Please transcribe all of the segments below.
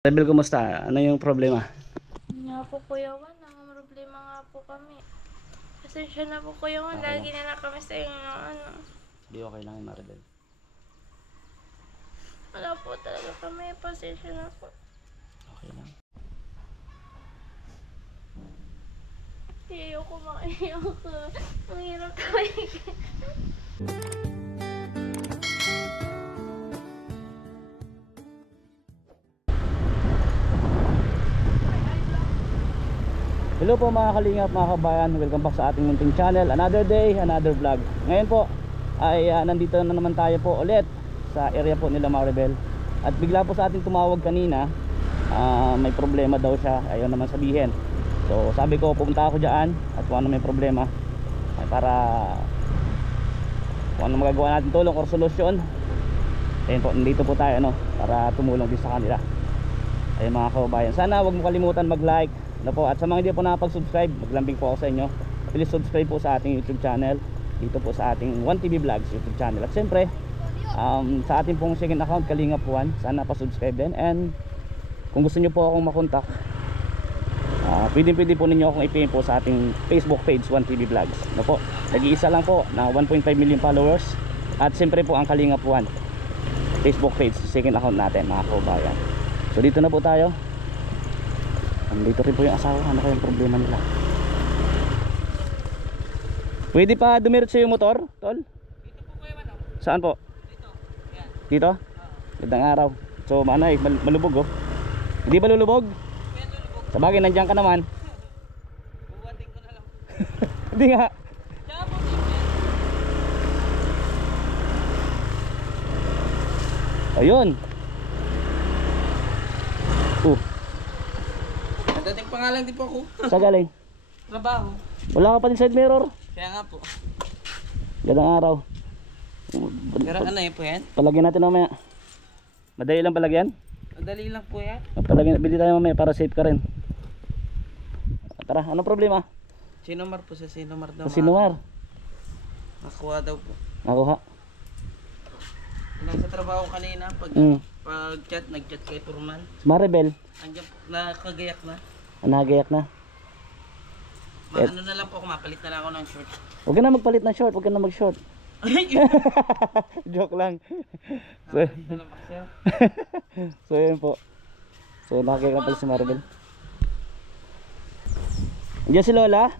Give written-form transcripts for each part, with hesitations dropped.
Rebel, kumusta? Ano yung problema? Nga po Kuya Juan, problema nga po kami. Pasensya na po Kuya Juan, Okay lagi na lang kami sa inyo. Hindi okay lang yun, Rebel. Wala po talaga kami, pasensya na po. Okay lang. Ayoko maiyak. Ang hirap tayo. Hello po mga kalingap, mga kabayan. Welcome back sa ating munting channel. Another day, another vlog. Ngayon po ay nandito na naman tayo po ulit sa area po nila Maribel. At bigla po sa ating tumawag kanina, may problema daw siya, ayaw naman sabihin. So sabi ko pupunta ako dyan at kung ano may problema ay para kung ano magagawa natin tulong or solusyon. Ayun po, nandito po tayo para tumulong din sa kanila. Ayun mga kababayan, sana huwag mo kalimutan mag-like po, at sa mga hindi po nakapag-subscribe, maglambing po ako sa inyo. Please subscribe po sa ating YouTube channel, dito po sa ating 1TV Vlogs YouTube channel. At siyempre sa ating pong second account, Kalingap Juan, sana pa-subscribe din. And kung gusto nyo po akong makontak, pwede po ninyo akong i-PM po sa ating Facebook page 1TV Vlogs po. Nag-iisa lang po na 1.5 million followers. At siyempre po ang Kalingap Juan Facebook page, second account natin mga kababayan. So dito na po tayo. Dito rin po yung asawa. Ano kayang problema nila? Pwede pa dumiretso yung motor, tol? Dito po kuya man. Saan po? Dito. Yan. Dito? Gandang araw. So malubog oh. Hindi ba lulubog? Yan lulubog. Sa bagay nandiyan ka naman. Buwating ko na lang. Hindi nga. Diyan po din yan. Ayun. Dating pangalan din po ako. Sa galing. Trabaho. Wala ka pa din side mirror. Kaya nga po. Gandang araw. Pero ano yun po yan? Palagyan natin mamaya. Madali lang palagyan. Madali lang po yan. Palagyan, bili tayo mamaya para safe ka rin. Tara, anong problema? Sinumar po sa Sinumar daw. Sa Sinumar. Nakuha daw po. Nakuha. Nasa trabaho kanina pag chat, nag-chat kay Turman. Si Maribel. Andiyan po, nakagayak na. Nagayak na. Ano na lang po ako, mapalit na lang ako ng short. Huwag ka na magpalit ng short, huwag ka na mag-short. Joke lang. So, Mapalit na lang ako sir. so yun po. So nakagayak na pala si Maribel. Andiyan si Lola.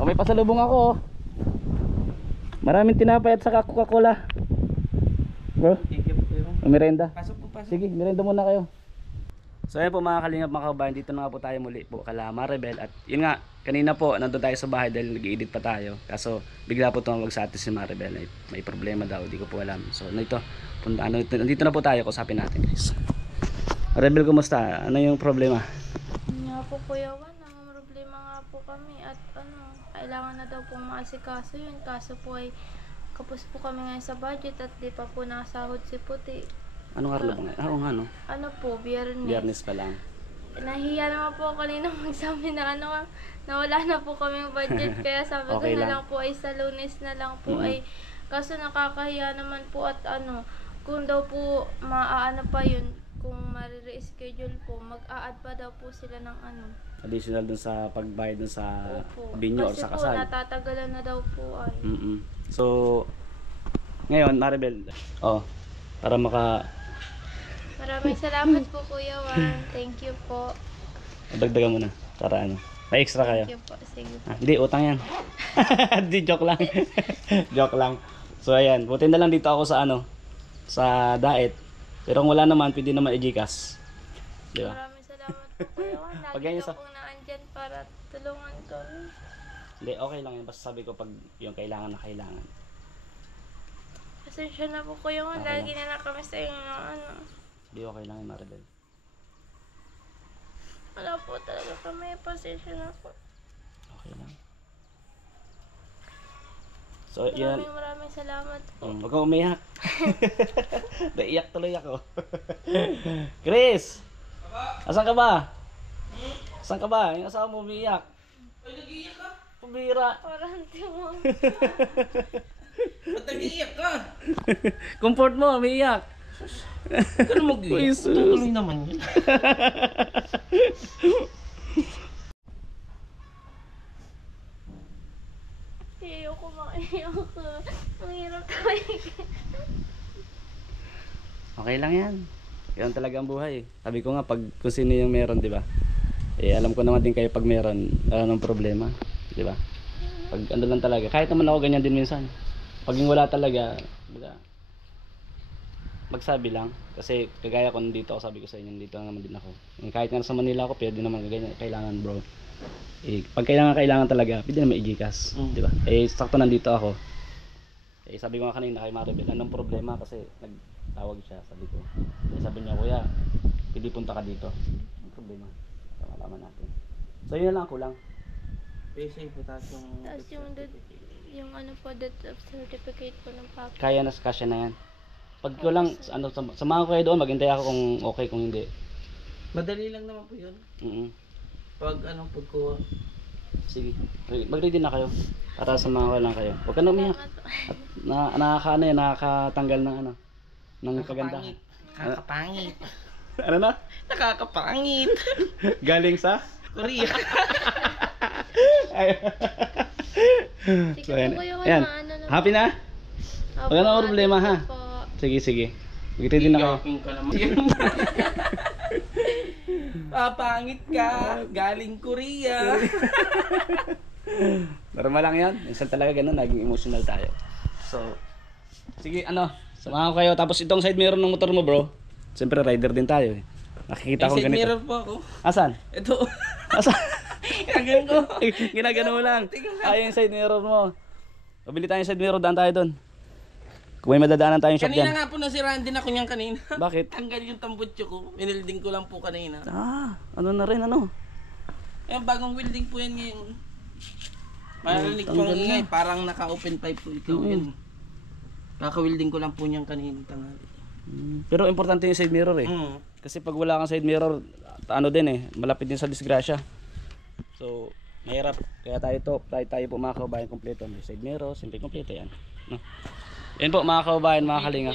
May pasalubong ako oh. Maraming tinapay at saka Coca-Cola. Bro, Thank you po kuya. merenda. Pasok po, pasok. Sige, merenda muna kayo. So ayun po mga kalingap, mga kabayan, dito na nga po tayo muli po kala Maribel. At yun nga, kanina po nandun tayo sa bahay dahil nag-i-edit pa tayo. Kaso bigla po tumawag sa atin si Maribel. May problema daw, di ko po alam. So nandito na po tayo, kusapin natin guys. Maribel, kumusta? Ano yung problema? Nga po Kuya Juan, problema nga po kami. At kailangan na daw pong maasikaso yun. Kaso po ay kapos po kami ngayon sa budget at di pa po nakasahod si Puti. Anong araw ba ngayon? Nga no? Ano po, Biyernes. Biyernes pa lang. Nahiya naman po ako kanina magsabi na nawala na po kami ng budget. Kaya sabi Okay ko na lang. lang po ay sa Lunes na lang po ay kaso nakakahiya naman po at kung daw po maaano pa yun, kung ma-reschedule po, mag-a-add pa daw po sila ng Additional dun sa pagbayad dun sa Opo. binyo or Kasi sa po kasal. natatagalan na daw po ay. So ngayon Maribel, para Maraming salamat po Kuya Juan. Thank you po. dagdagan mo na para may extra kayo. Thank you po. Sige po. Hindi, utang yan. Hindi, joke lang. Joke lang. So ayan, buti na lang dito ako sa sa Daet. Pero kung wala naman, pwede naman i-Gcash. Di ba? Maraming salamat po Kuya Juan. Pag Lagi ganyan ka pong naandyan para tulungan kami. Hindi, okay lang yun. Basta sabi ko pag yung kailangan na kailangan. Pasensya na po Kuya Juan. Okay Lagi na lang kami sa inyo. Hindi, okay lang yun, Maribel. Wala po talaga kami. Pasensya na po. Okay lang. So, yan. Maraming salamat po. Huwag kang umiyak. Naiyak tuloy ako. Chris! Asan ka ba? Asan ka ba? Yung asawa mo umiiyak. Ay, nag-iiyak ka? Pumira. Parante mo. Ba't nag-iiyak ka? Comfort mo, umiiyak. Huwag ka na mag-iyak. Jesus. Tutuloy naman yun. Ayoko maiyak. Ang hirap tumigil. Okay lang yan. Yan talaga ang buhay. Sabi ko nga, pag kung sino yung meron, di ba? Eh, alam ko naman din kayo pag meron, wala nang problema. Di ba? Pag ano lang talaga. Kahit naman ako ganyan din minsan. Pag yung wala talaga, diba? Magsabi lang. Kasi kagaya ko nandito ako, sabi ko sa inyo, nandito naman din ako. Eh, kahit nga sa Manila ako, pwede naman ganyan. Kailangan bro. Eh, pag kailangan talaga, pwede naman i-Gcash. Di ba? Eh, sakto nandito ako. Eh, sabi ko nga kanina kay Maribel, anong problema? Kasi nagtawag siya, sabi ko. Eh, sabi niya, kuya, pwede punta ka dito. Anong problema? Malaman natin. So, yun na lang, kulang. Pesa po taas yung... Tapos yung ano po, death of certificate po ng papa. Kaya na, kasya na yan. Pag ko lang, ano, samahan ko kayo doon, maghintay ako kung okay, kung hindi. Madali lang naman po yun. Pag ano, pagkuha. Sige, mag-ready na kayo. Para samahan ko lang kayo. Huwag ka na umiyak. At nakakaano yan, nakakatanggal ng ano, ng kagandahan. Nakakapangit. Ano na? Nakakapangit. Galing sa? Korea. Sige So, ayan. po kuya, Ayan. ano na. Happy na? Opo, Wala na problema ha. po. Sige. Mag-ready na kayo. Iyakin ka naman. Papangit ka. Galing Korea. Normal lang yan. Minsan talaga ganun, naging emotional tayo. So, sige, ano, samahan ko kayo. Tapos itong side mirror ng motor mo, bro. Siyempre, rider din tayo eh. Nakikita ko Side ganito. mirror po ako. Asan? Ito. Asan? Ginagano ko. Ginagano mo lang. Yung side mirror mo. Pabili tayong side mirror, daan tayo dun. Kung may madadaanan tayong shop Kanina dyan. nga po nasiraan din ako niyan kanina. Bakit? Tanggal yung tambutso ko. Winilding ko lang po kanina. Ano na rin, ano? Ayan, bagong welding po yan ngayon. Marinig po ang ingay. Parang naka-open pipe po ikaw. Yan. Kaka-welding ko lang po niyan kanina tanghali. Pero importante yung side mirror eh. Kasi pag wala kang side mirror, ano din eh, malapit din sa disgrasya. So, mahirap. Kaya tayo po mga kababayan kompleto. May side mirror, simple kompleto yan. No? Yan po mga kababayan, mga kalinga.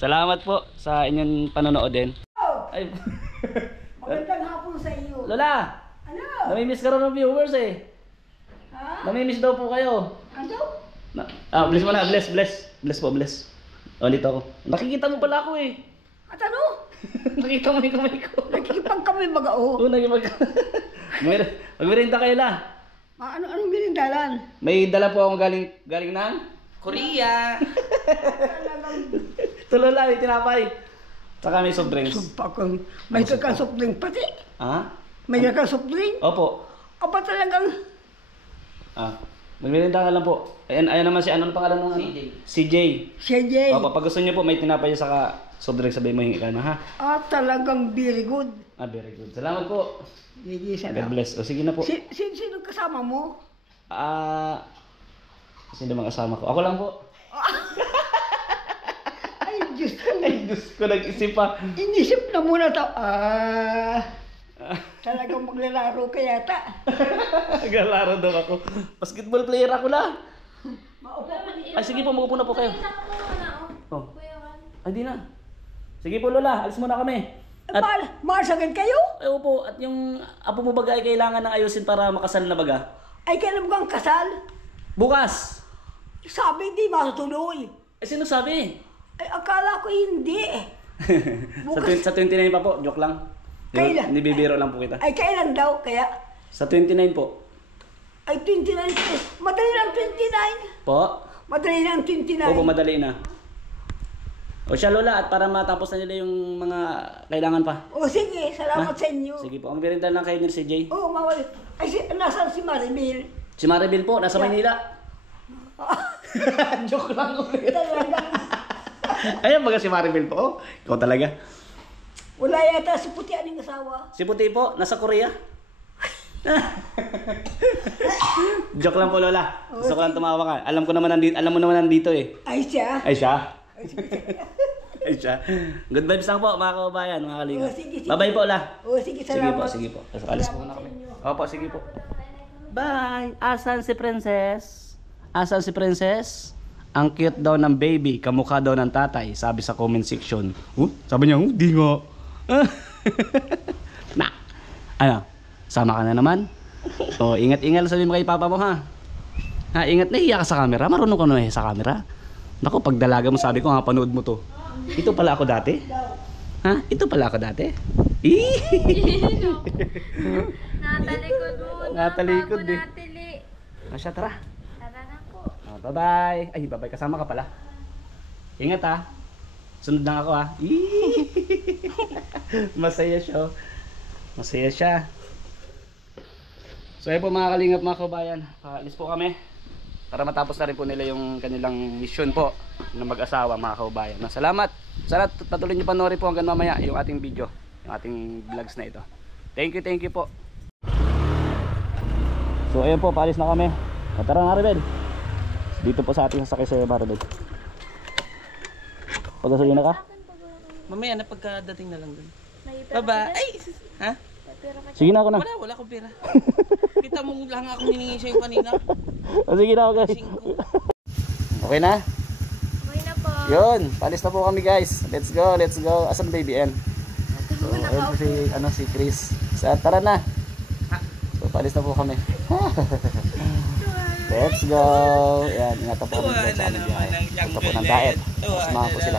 Salamat po sa inyong panonood din. Ay, Magandang hapon sa iyo. Lola! Ano? Namimiss ka rin ng viewers eh. Ha? Namimiss daw po kayo. Ano? Bless mo na, bless. Bless po, bless. O, dito ako. Nakikita mo pala ako eh. At ano? Nakita mo yung kamay ko. Nakikipag kami mag-ao. Oo, magmerinda kayo la. Anong binindalan? May dala po akong galing ng Korea! tulo lang, yung tinapay. Saka may soft drinks. Sumpa may kakasop drink pati. Ha? May kakasop drink. Opo. Aba talagang Magmerinda ka lang po. Ayan naman si ano pangalan ng ano? CJ. CJ. Opo, pag gusto niyo po may tinapay saka soft drinks, sabihin mo hingi ka na ha. Talagang very good. Very good. Salamat po. Sige, God salamat. bless. O sige na po. Sino kasama mo? Sino bang kasama ko? Ako lang po. Ay, Diyos ko. Ay, Diyos ko, nag-isip pa. Inisip na muna to. Talagang maglalaro ka yata. Galaro daw ako. Basketball player ako lang. Ay, sige po, magupo na po kayo. Oh. Ay, di na. Sige po, Lola. Alis muna kami. Masagad kayo? Ay, opo. At yung apo mo baga ay kailangan ng ayusin para makasal na baga. Ay, kailan mo kang kasal? Bukas. Sabi, di matuloy. Eh, sino sabi? Ay, akala ko hindi. Sa 29 pa po. Joke lang. Kailan? Nibibiro lang po kita. Ay, kailan daw? Kaya, Sa 29 po. ay 29. Madali lang 29. Po? Madali lang 29. Opo, madali na. O siya, Lola, at para matapos na nila yung mga kailangan pa. O sige, salamat sa inyo. Sige po, ang merienda lang kayo ni CJ. Oo, mawali. Ay, nasaan si Maribel? Si Maribel po, nasa Maynila. Joke lang ulit. Talaga. Ayan, baga si Maribel po. Oh, ikaw talaga. Wala yata si Puti aning asawa. Si Puti po, nasa Korea. Joke lang po, Lola. Gusto ko lang tumawa ka. Alam mo naman nandito eh. Ay, siya. Ay siya. Ay siya. Good vibes lang po, mga kababayan, mga kalinga. Oh, sige. Bye-bye po, La. O, sige, salamat. Sige po. Alis po na kami. Opo, sige po. Bye! Asan si Princess? Asan si Princess? Ang cute daw ng baby, kamukha daw ng tatay, sabi sa comment section. Sabi niya, di nga. Na. Ano? Sama ka na naman? Ingat-ingat sabi mo kay papa mo ha. Ha, ingat, nahiya ka sa camera. Marunong ka na sa camera. Naku, pag dalaga mo sabi ko, panood mo to. Ito pala ako dati? Ha? Ito pala ako dati? Natalikod muna. Natalikod bago eh. natili. Asya, tara. Tara na po. Bye-bye. Ay, bye-bye. Kasama ka pala. Ingat ha. Sunod lang ako ha. Masaya siya. Masaya siya. So ayun po mga kalingap, mga kabayan. Alis po kami. Para matapos na rin po nila yung kanilang mission po ng mag-asawa, mga kabayan. Salamat. Sana patuloy nyo panoorin po hanggang mamaya yung ating video, yung ating vlogs na ito. Thank you po. So ayun po, paalis na kami. Tara na Rebel. Dito po sa ating sasakay sa Maribel. Pagkasalina ka? Mamaya na pagkadating na lang dun. May pera Baba. ka dyan? Ay! Ha? May pera ka dyan? Sige na ako na. Wala akong pera. Kita mo lang ako hiningi sa'yo kanina. Sige na ako guys. 5. Okay na? Okay na po. Yun, paalis na po kami guys. Let's go. Asan baby N? So, ayun po si Chris. So, tara na. So, paalis na po kami. Let's go. Yan, ingatan po kami guys sa aming biyahe. Punta po ng diet. Samahan po sila.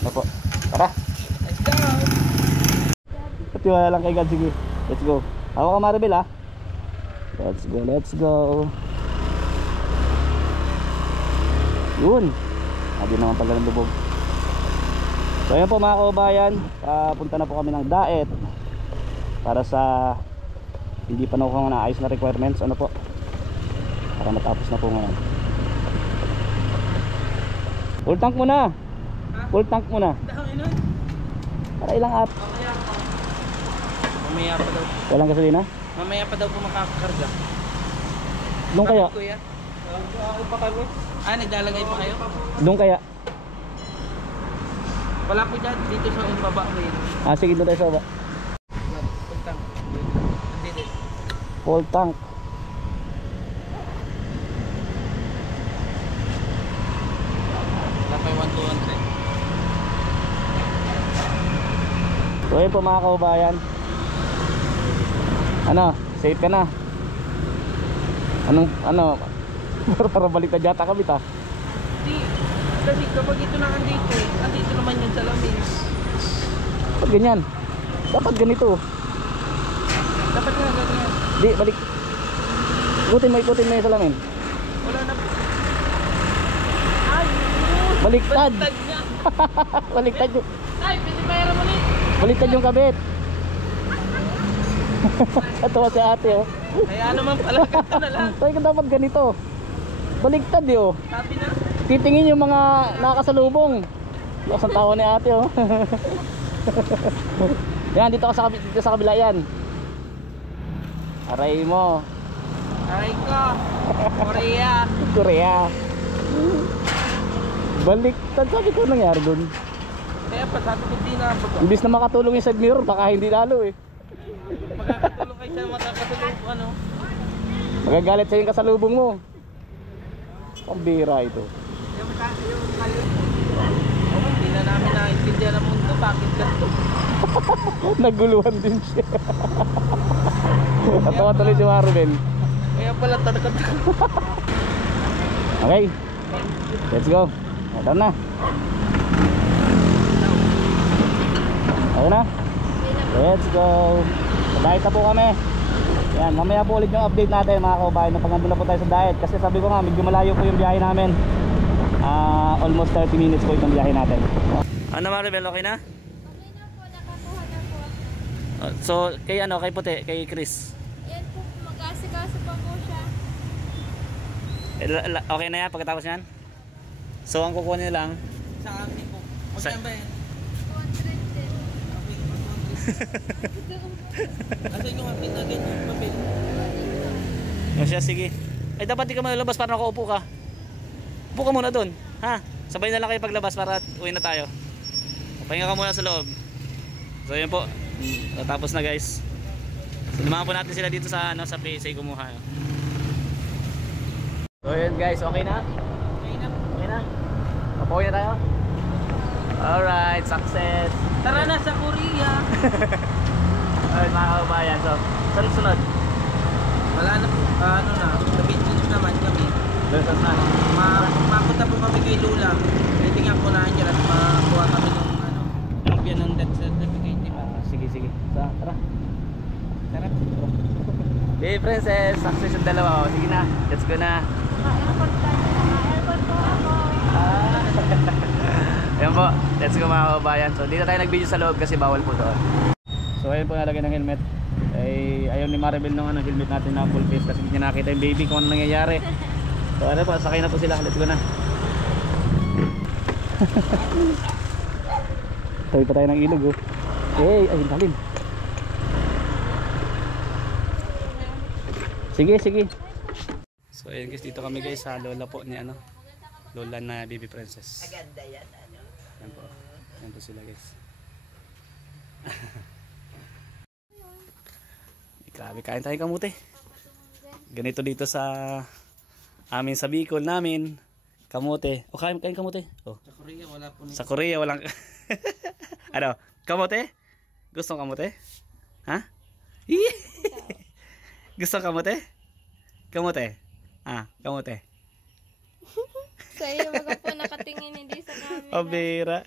Ano po? Tara. Let's go! Patiwala lang kay God. Sige. Let's go. Hawa ka Maribel ha. Let's go. Yun. Sabi naman pala ng lubog. So ayan po mga kabayan, punta na po kami ng diet para sa hindi pa na ako naayos na requirements, ano po, para matapos na po ngayon. Full tank muna. Full tank muna. Para ilang at Mamaya pa daw. walang gasolina? Mamaya pa daw po makakakarga. Doon kaya? Kuya. Ako pa kami. Naglalagay pa kayo? Doon kaya? Wala po dyan. Dito sa baba. Sige doon tayo sa baba. Puntang. Dito. Full tank. Wala pa yung 1,200. So ayun po mga kabayan. Ano? Safe ka na? Ano? Para baliktad yata kami ta. Di. Kasi kapag ito na andito naman yung salamin. Dapat ganyan. Dapat ganito. Dapat nga ganyan. Di, balik. Ikutin mo yung salamin. Wala na po. Baliktad. Tag niya. Baliktad yung, Ay, pwede mayroon mo ulit. baliktad yung kabit. Katawa si ate oh. Kaya naman pala ganito na lang. Tayo ka dapat ganito. Baliktad oh. Sabi na. Titingin yung mga nakasalubong. Lakas ang tawa ni ate oh. Yan, dito sa kabila yan. Aray mo. Aray ko. Korea. Baliktad. Sabi ko nangyari dun. Kaya pa sabi ko di na baga. Imbis na makatulong yung side mirror, baka hindi lalo eh. Makakatulong kayo sa makakatulong ano. Magagalit sa yung kasalubong mo. Pambira ito. Hindi na namin naintindihan ang mundo. Bakit ganito? Naguluhan din siya. Natawa tuloy si Maribel. Kaya pala talaga. Okay, let's go. Ito na. Okay na? Let's go. Diet na po kami. Yan, mamaya po ulit yung update natin mga kababayan na pag nandun na po tayo sa diet. Kasi sabi ko nga, medyo malayo po yung biyahe namin. Almost 30 minutes po itong biyahe natin. Ano Maribel, okay na? Okay na po, nakakuha na po. So, kay Puti, kay Chris. Yan po, mag-asikaso pa po siya. Okay na yan pagkatapos yan? So, ang kukunin lang. Sa amin po. Sa- Magkano ba yan? 200 din. Asan yung akin na ganyan papel? O siya, sige. Ay, dapat di ka malabas para nakaupo ka. Upo ka muna dun. Ha? Sabay na lang kayo paglabas para uwi na tayo. Pahinga ka muna sa loob. So, yun po. Tapos na guys. So, lumahan po natin sila dito sa PSA kumuha. So, yun guys. Okay na? Okay na. Okay na? Papuwi na tayo? Alright, success! Tara na sa Korea! Alright mga kabayan, so saan sunod? Wala na po, ano na, nabintin naman kami. Doon na. Mapunta po kami kay Lula. Pwede nga po na dyan at makuha kami ng ano, kopya ng death certificate, di ba? Sige, sige. So, tara. Tara. Hey princess, success yung dalawa. Oh. Sige na, let's go na. Ma-airport tayo. Ma-airport po ako. Ayan po, let's go mga kabayan. So dito tayo nag-video sa loob kasi bawal po doon. So ayun po nalagay ng helmet. Ay ayaw ni Maribel ng ano, helmet natin na full face kasi hindi niya nakita yung baby kung ano nangyayari. So ano po, sakay na po sila. Let's go na. Tawi pa tayo ng ilog oh. Hey, ay dalim. Sige, sige. So ayun guys, dito kami guys sa lola po ni ano, lola na baby princess. Maganda yan, ano. Yan po. Yan po sila guys. Grabe, kain tayong kamote. Ganito dito sa amin sa Bicol namin. Kamote. O kain kamote. Oh. Sa Korea wala po nito. Sa Korea walang ano? Kamote? Gusto ng kamote? Ha? Gusto ng kamote? Kamote? Ah, kamote. Sa iyo, wag po nakatingin hindi sa camera. Pabira.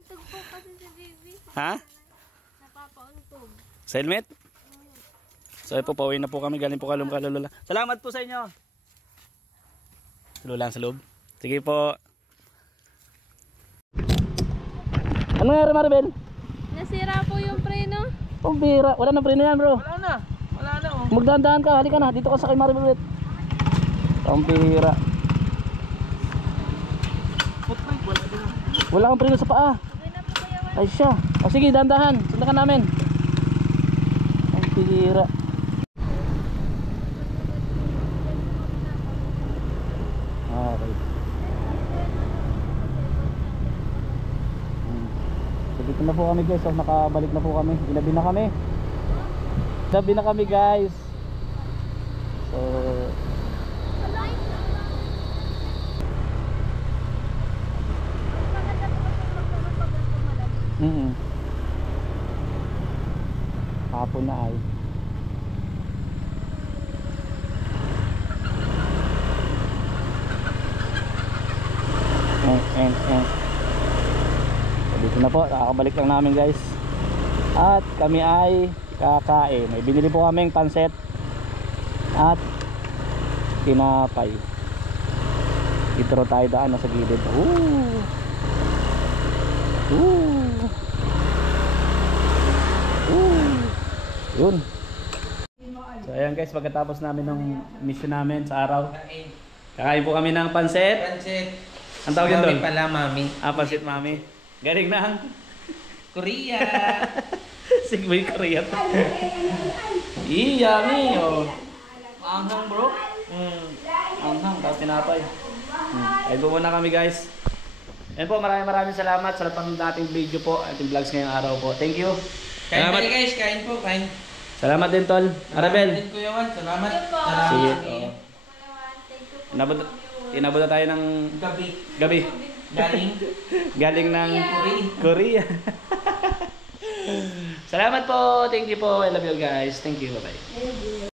Untog po kasi si baby. Ha? Napapauntog. Sa helmet? So ay po, pauwi na po kami. Galing po kalula. Salamat po sa inyo. Lula sa loob. Sige po. Ano nangyari Maribel? Nasira po yung preno. Pambira. Wala na preno yan bro. Wala na. Wala na oh. Magdahan-dahan ka. Halika na. Dito ka sa kay Maribel ulit. Pambira. Wala kang preno sa paa. Ay siya. O sige, dahan-dahan. Sundan ka namin. Pambira. Okay. So dito na po kami guys. So nakabalik na po kami. Ginabi na kami. Ginabi na kami guys. So hapon na ay. So, dito na po, nakakabalik lang namin guys. At kami ay kakain. May binili po kaming panset at tinapay. Dito ro tayo daan sa gilid. Yun. So ayan guys, pagkatapos namin ng mission namin sa araw, kakain po kami ng pansit. Pansit. Ang tawag yun doon? Mami pala, mami. Ah, pansit mami. Galing na. Korea. Sigway Korea. Yummy. Oh. Anghang bro. Anghang, tapos tinapay. Ay po muna kami guys. Ayan po, maraming salamat sa lapang dating video po, ating vlogs ngayong araw po. Thank you. Kain Salamat. tayo guys, kain po, kain. Salamat din tol. Arabel. Salamat din Kuya Juan, salamat. Sige. Thank you po. Inabot na tayo ng gabi. Galing. Galing ng Korea. Salamat po. Thank you po. I love you guys. Thank you. Bye-bye.